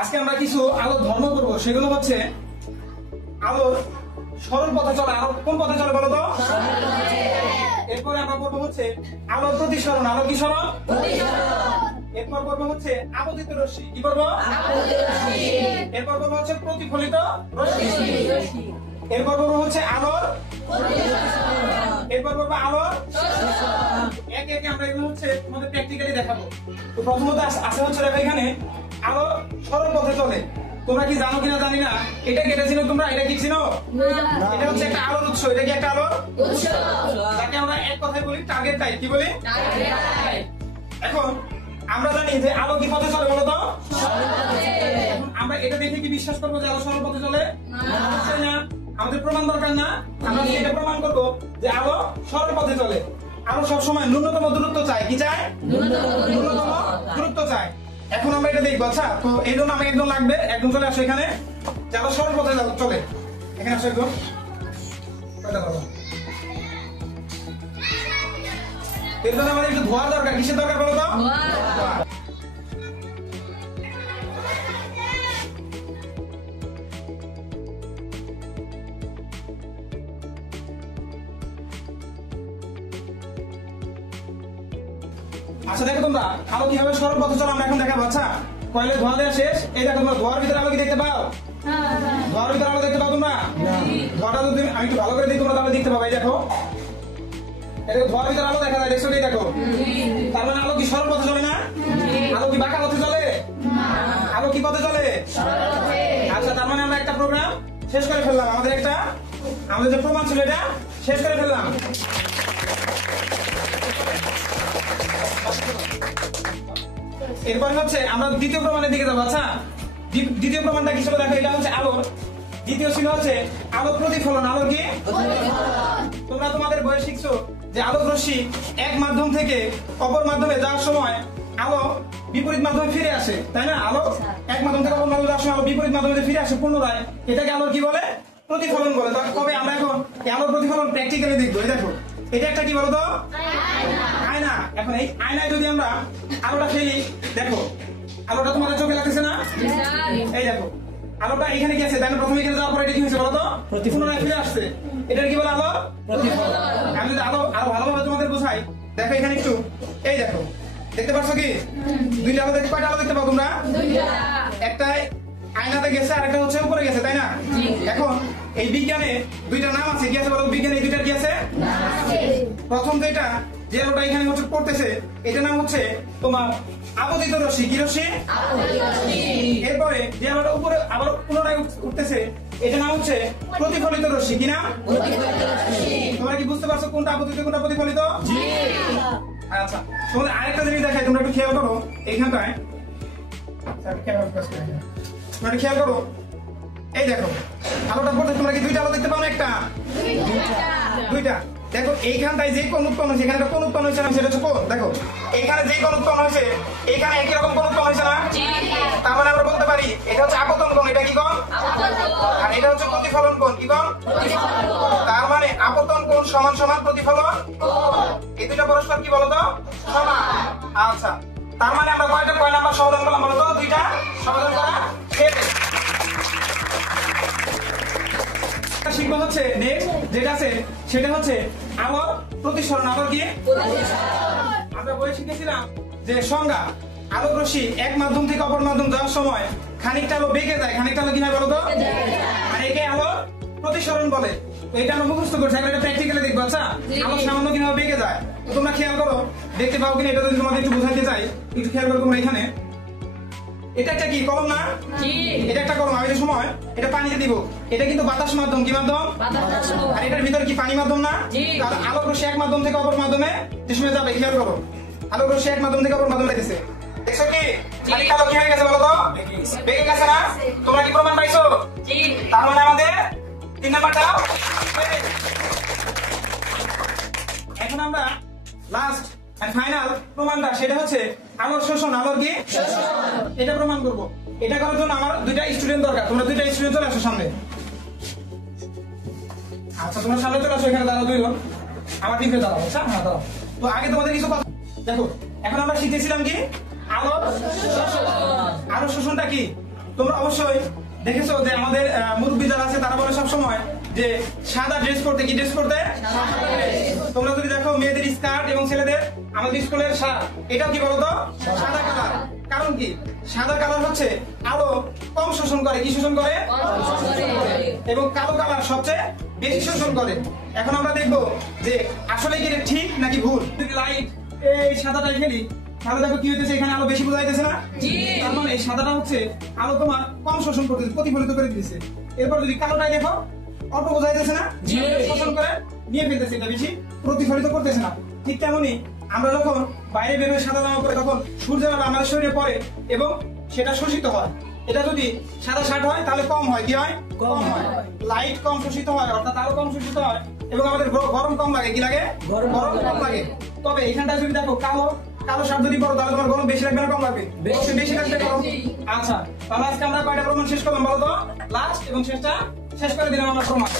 আজকে আমরা কিছু আলোর ধর্ম করবো, সেগুলো হচ্ছে আলোর সরল পথে চলে। আলো কোন পথে চলে বলো তো? এরপরে আমরা করবো হচ্ছে আলোর প্রতিসরণ। আলো কি সরণ? এরপর করবো হচ্ছে আপতিত রশ্মি। কি করবো? এরপর করবো হচ্ছে প্রতিফলিত রশ্মি। এরপর করবো হচ্ছে আলোর, এরপর করবো আলোর। একে একে আমরা এগুলো হচ্ছে তোমাদের প্র্যাকটিক্যালি দেখাবো। তো প্রথমত আছে হচ্ছে দেখো এখানে আলো সরল পথে চলে। তোমরা কি জানো কিনা জানি না, এটা কেটে চিনো তোমরা? এটা কি চিনো? এটা হচ্ছে একটা আলোর উৎস। এটা কি একটা আলোর উৎস? যাকে আমরা এক কথায় বলি টার্গেট লাইট। কি বলি? এখন আমরা জানি যে আলো কি পথে চলে বলো তো? এখন আমরা এটা দেখে কি বিশ্বাস করবো যে আলো সরল পথে চলে? অবশ্যই না। আমাদের প্রমাণ দরকার না, আমরা এটা প্রমাণ করবো যে আলো সরল পথে চলে। আলো সবসময় ন্যূনতম দূরত্ব চায়। কি চায়? ন্যূনতম দূরত্ব চায়। এখন আমরা এটা দেখবো। আচ্ছা, তো এই জন্য আমাকে একদম লাগবে, একদম চলে আসো এখানে। আলো সরল পথে চলে, এখানে আসো একদম। এর জন্য আমাদের একটু ধোয়ার দরকার। কিসের দরকার বলো তো? আচ্ছা দেখো তোমরা আলো কিভাবে সরল পথে চলে আমরা এখন দেখাবো। আচ্ছা, কয়লে ধোয়া দেওয়া শেষ। এই দেখো তোমরা ধোয়ার ভিতরে আলো কি দেখতে পাও? ধোয়ার ভিতরে আলো দেখতে পাও তোমরা? ধোয়াটা যদি আমি একটু ভালো করে দিই তোমরা তাহলে দেখতে পাবে। এই দেখো, এটা ধোয়ার ভিতরে আলো দেখা যায়, দেখছো? এই দেখো, তার মানে আলো কি সরল পথে চলে না? আলো কি বাঁকা পথে চলে? আলো কি পথে চলে? আচ্ছা, তার মানে আমরা একটা প্রোগ্রাম শেষ করে ফেললাম। আমাদের যে প্রমাণ ছিল এটা শেষ করে ফেললাম। এরপরে হচ্ছে আমরা দ্বিতীয় প্রমাণের দিকে যাবো। আচ্ছা, দ্বিতীয় প্রমাণটা কি ছিল দেখো। এটা হচ্ছে আলোর দ্বিতীয় ছিল হচ্ছে আলো প্রতিফলন। আলো কি? তোমরা তোমাদের বইয়ে শিখছো যে আলোক রশ্মি এক মাধ্যম থেকে অপর মাধ্যমে যাওয়ার সময় আলো বিপরীত মাধ্যমে ফিরে আসে, তাই না? আলো এক মাধ্যম থেকে অপর মাধ্যমে যাওয়ার সময় আলো বিপরীত মাধ্যমে ফিরে আসে পুনরায়। এটাকে আলোর কি বলে? প্রতিফলন বলে। তবে আমরা এখন এই আলোর প্রতিফলন প্র্যাকটিক্যালি দেখবো। এই দেখো, এটা একটা কি বলতো? আয়না। এখন এই আয়নায় যদি আমরা আলোটা ফেলি, দেখো আলোটা তোমাদের চোখে লাগতেছে না? এই দেখো, আলোটা এখানে গেছে, তাই না? প্রথমে এখানে যাওয়ার পরে এটা কি হয়েছে বলতো? পুনরায় ফিরে আসছে। এটার কি বলে? আলো প্রতিফলন। আমি যদি আরো ভালোভাবে তোমাদের বোঝাই, দেখো এখানে একটু, এই দেখো, দেখতে পাচ্ছ কি দুইটা আলো? কয়টা আলো দেখতে পাও তোমরা? একটা আয়নাতে গেছে আর একটা হচ্ছে উপরে গেছে, তাই না? এখন এই বিজ্ঞানে দুইটা নাম আছে। কি আছে বলো? বিজ্ঞানে এই দুইটার কি আছে? প্রথম যেটা যে আলোটা এখানে হচ্ছে পড়তেছে, এটার নাম হচ্ছে তোমার আপতিত রশ্মি। কি রশ্মি? এরপরে যে আলোটা উপরে আবার পুনরায় উঠতেছে, এটার নাম হচ্ছে প্রতিফলিত রশ্মি। কি নাম? তোমরা কি বুঝতে পারছো কোনটা আপতিত কোনটা প্রতিফলিত? আচ্ছা, তোমাদের আরেকটা জিনিস দেখাই, তোমরা একটু খেয়াল করো। এইখানটায় তোমরা খেয়াল করো, এই দেখো আলোটা পড়তে তোমরা কি দুইটা আলো দেখতে পাও না? একটা, দুইটা। দেখো এইখানটায় যে কোন উৎপন্ন হয়েছে, এখানে কোন উৎপন্ন হয়েছে না? সেটা হচ্ছে কোন। দেখো এখানে যে কোন উৎপন্ন হয়েছে, এখানে একই রকম কোন উৎপন্ন হয়েছে না? তার মানে আমরা বলতে পারি এটা হচ্ছে আপতন কোণ। এটা কি কোণ? আর এটা হচ্ছে প্রতিফলন কোণ। কি কোণ? তার মানে আপতন কোণ সমান সমান প্রতিফলন। এই দুইটা পরস্পর কি বলতো? সমান। আচ্ছা, তার মানে আমরা কয় নাম্বার সমাধান করলাম বলতো? দুইটা সমাধান করা শেষ। শিখবো হচ্ছে নেক্সট যেটা আছে সেটা হচ্ছে আলোর প্রতিসরণ। আলোর কি? আমরা বলে শিখেছিলাম যে সংজ্ঞা, আলোক রশ্মি এক মাধ্যম থেকে অপর মাধ্যম যাওয়ার সময় খানিকটা আলো বেঁকে যায়। খানিকটা আলো কি হয় বলতো? আর একে আলোর প্রতিসরণ বলে। এটা আমরা মুখস্থ করছি, এটা প্র্যাকটিক্যালি দেখবো। আচ্ছা, আলো সামান্য কিভাবে বেঁকে যায় তোমরা খেয়াল করো, দেখতে পাও কিনা এটা যদি তোমাদের একটু বোঝাতে চাই, একটু খেয়াল করো তোমরা। এখানে এটা একটা কি কলম না? এটা একটা কলম। আমি যে সময় এটা পানিতে দিব, এটা কিন্তু বাতাস মাধ্যম। কি মাধ্যম? আর এটার ভিতরে কি পানি মাধ্যম না? কারণ আলোক রশ্মি এক মাধ্যম থেকে অপর মাধ্যমে যে সময় যাবে, খেয়াল করো আলোক রশ্মি এক মাধ্যম থেকে অপর মাধ্যমে গেছে, দেখছো কি? খানিকটা আলো কি হয়ে গেছে বলো তো? বেঁকে গেছে না? তোমরা কি প্রমাণ পাইছো? তার মানে আমাদের 3 নাম্বারটা। এখন আমরা লাস্ট আর ফাইনাল প্রমাণটা, সেটা হচ্ছে আলোর শোষণ। আলোর কি? এটা প্রমাণ করবো। এটা করার জন্য আমার দুইটা স্টুডেন্ট দরকার। তোমরা দুইটা স্টুডেন্ট চলে আসো সামনে। আচ্ছা, তোমরা সামনে চলে আসো, এখানে দাঁড়াও দুইজন, আমার দিকে দাঁড়াও। আচ্ছা, হ্যাঁ দাঁড়াও। তো আগে তোমাদের কিছু কথা দেখো, এখন আমরা শিখেছিলাম কি আলোর শোষণটা কি। তোমরা অবশ্যই দেখেছো যে আমাদের মুরব্বী যারা আছে তারা বলে সবসময় যে সাদা ড্রেস পরতে, কি ড্রেস পরতে? তোমরা যদি দেখো মেয়েদের স্কার্ট এবং ছেলেদের আমাদের স্কুলের শার্ট, এটাও কি বলতো? সাদা কালার। কারণ কি? সাদা কালার হচ্ছে আলো কম শোষণ করে। কি শোষণ করে? এবং কালো কালার সবচেয়ে বেশি শোষণ করে। এখন আমরা দেখবো যে আসলে কি এটা ঠিক নাকি ভুল। যদি লাইট এই সাদাটাই ফেলি তাহলে দেখো কি হইতেছে, এখানে আলো বেশি বোঝা যাইতেছে না? তার মানে এই সাদাটা হচ্ছে আলো তোমার কম শোষণ করতেছে, প্রতিফলিত করে দিতেছে। এরপর যদি কালোটাই দেখো অল্প বোঝা যাইতেছে না? শোষণ করে নিয়ে ফেলতেছে, এটা বেশি প্রতিফলিত করতেছে না। ঠিক তেমনই আমরা যখন বাইরে বের হয়ে সাদা জামা পরে তখন সূর্যের আলো আমাদের শরীরে পড়ে এবং সেটা শোষিত হয়। এটা যদি সাদা শার্ট হয় তাহলে কম হয়। কি হয়? কম হয়। লাইট কম শোষিত হয়, অর্থাৎ আলো কম শোষিত হয় এবং আমাদের গরম কম লাগে। কি লাগে? গরম কম লাগে। তবে এখানটা যদি দেখো কালো শার্ট যদি পরো তাহলে তোমার গরম বেশি লাগবে না কম লাগবে? বেশি লাগবে গরম। আচ্ছা, তাহলে আজকে আমরা কয়টা প্রমাণ শেষ করলাম বলো তো? লাস্ট এবং শেষটা শেষ করে দিলাম আমরা প্রমাণ।